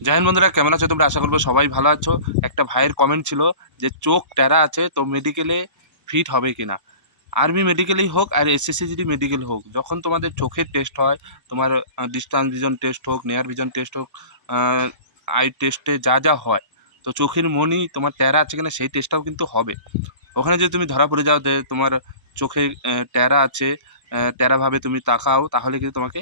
জয় হিন্দ বন্ধুরা কেমন আছো তোমরা? আশা করব সবাই ভালো আছো। একটা ভাইয়ের কমেন্ট ছিল যে চোখ টেরা আছে তো মেডিকেলে ফিট হবে কি না আর্মি মেডিকেলেই হোক আর এসএসসি যদি মেডিকেল হোক যখন তোমাদের চোখের টেস্ট হয় তোমার ডিস্টান্স ভিজন টেস্ট হোক নেয়ার ভিজন টেস্ট হোক আই টেস্টে যা যা হয় তো চোখের মনি তোমার টেরা আছে কিনা সেই টেস্টটাও কিন্তু হবে। ওখানে যদি তুমি ধরা পড়ে যাও তোমার চোখে টেরা আছে আহ, টেরাভাবে তুমি তাকাও তাহলে কিন্তু তোমাকে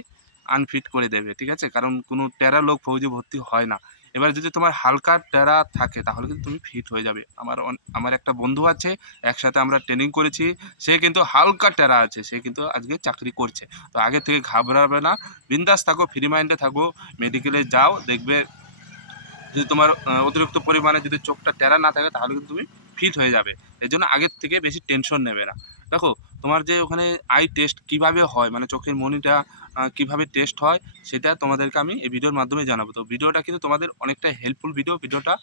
আনফিট করে দেবে, ঠিক আছে? কারণ কোনো টেরা লোক ফৌজে ভর্তি হয় না। এবার যদি তোমার হালকা টেরা থাকে, তাহলে কিন্তু তুমি ফিট হয়ে যাবে। আমার আমার একটা বন্ধু আছে, একসাথে আমরা ট্রেনিং করেছি, সে কিন্তু হালকা টেরা আছে, সে কিন্তু আজকে চাকরি করছে। তো আগে থেকে ঘাবড়াবে না। বিন্দাস থাকো ফ্রি মাইন্ডে থাকো মেডিকেলে যাও, দেখবে যদি তোমার অতিরিক্ত পরিমাণে যদি চোখটা টেরা না থাকে, তাহলে কিন্তু তুমি ফিট হয়ে যাবে। এই জন্য আগের থেকে বেশি টেনশন নেবে না। দেখো তোমার যে ওখানে আই টেস্ট কীভাবে হয় মানে চোখের মনিটা কীভাবে টেস্ট হয়, সেটা তোমাদেরকে আমি এই ভিডিওর মাধ্যমে জানাব। তো ভিডিওটা কিন্তু তোমাদের অনেকটা হেল্পফুল ভিডিও ভিডিওটা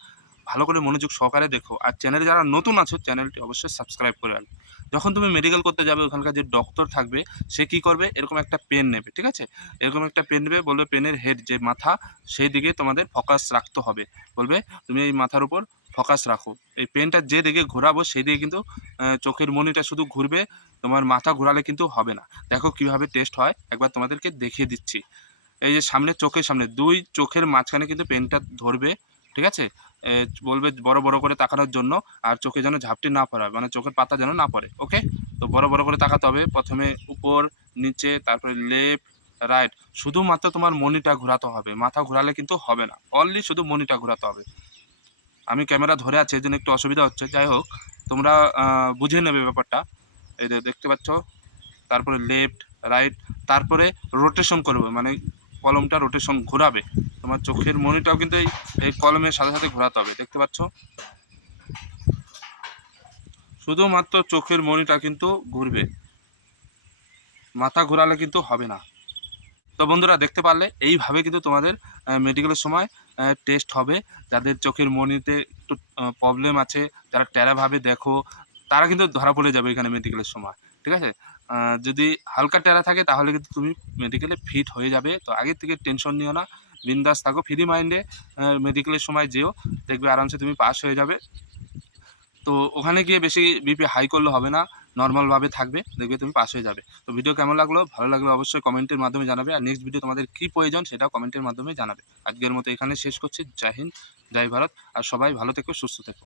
ভালো করে মনোযোগ সহকারে দেখো। আর চ্যানেলে যারা নতুন আছো চ্যানেলটি অবশ্যই সাবস্ক্রাইব করে রাখবে। যখন তুমি মেডিকেল করতে যাবে, ওখানকার যে ডক্টর থাকবে, সে কি করবে? এরকম একটা পেন নেবে, ঠিক আছে? এরকম একটা পেন নেবে, বলবে পেনের হেড যে মাথা, সেই দিকে তোমাদের ফোকাস রাখতে হবে। বলবে, তুমি এই মাথার উপর ফোকাস রাখো। এই পেনটা যে দিকে ঘোরাবো, সেই দিকে কিন্তু চোখের মনিটা শুধু ঘুরবে, তোমার মাথা ঘোরালে কিন্তু হবে না। দেখো কীভাবে টেস্ট হয়, একবার তোমাদেরকে দেখিয়ে দিচ্ছি। এই যে সামনে, চোখের সামনে, দুই চোখের মাঝখানে কিন্তু পেনটা ধরবে, ঠিক আছে? বলবে বড় বড় করে তাকানোর জন্য, আর চোখে যেন ঝাপটি না পড়ে মানে চোখের পাতা যেন না পড়ে ওকে তো বড় বড় করে তাকাতে হবে, প্রথমে উপর, নিচে, তারপরে লেফট রাইট শুধুমাত্র তোমার মনিটা ঘোরাতে হবে, মাথা ঘোরালে কিন্তু হবে না অনলি শুধু মনিটা ঘোরাতে হবে। আমি ক্যামেরা ধরে আছি এই একটু অসুবিধা হচ্ছে। যাই হোক, তোমরা বুঝে নেবে ব্যাপারটা। এই দেখতে পাচ্ছ, তারপরে লেফট রাইট তারপরে রোটেশন করবে মানে কলমটা রোটেশন ঘোরাবে। তোমার চোখের মনিটাও কিন্তু এই কলমের সাথে সাথে ঘোরাতে হবে, দেখতে পাচ্ছ? শুধুমাত্র চোখের মনিটা কিন্তু ঘুরবে। মাথা ঘোরালে কিন্তু হবে না। তো বন্ধুরা দেখতে পারলে এইভাবে কিন্তু তোমাদের মেডিকেলের সময় টেস্ট হবে। যাদের চোখের মনিতে একটু প্রবলেম আছে, যারা টেরাভাবে দেখো, তারা কিন্তু ধরা পড়ে যাবে এখানে মেডিকেলের সময়, ঠিক আছে? যদি হালকা টেরা থাকে, তাহলে কিন্তু তুমি মেডিকেলে ফিট হয়ে যাবে। তো আগের থেকে টেনশন নিও না, বিন্দাস থাকো ফ্রি মাইন্ডে মেডিকেলের সময় যেও, দেখবে আরামসে তুমি পাস হয়ে যাবে। তো ওখানে গিয়ে বেশি বিপি হাই করলে হবে না। নর্মালভাবে থাকবে, দেখবে তুমি পাস হয়ে যাবে। তো ভিডিও কেমন লাগল? ভালো লাগল অবশ্যই কমেন্টের মাধ্যমে জানাবে। আর নেক্সট ভিডিও তোমাদের কী প্রয়োজন সেটাও কমেন্টের মাধ্যমে জানাবে। আজকের মতো এখানে শেষ করছি। জয় হিন্দ, জয় ভারত। আর সবাই ভালো থেকো, সুস্থ থেকো।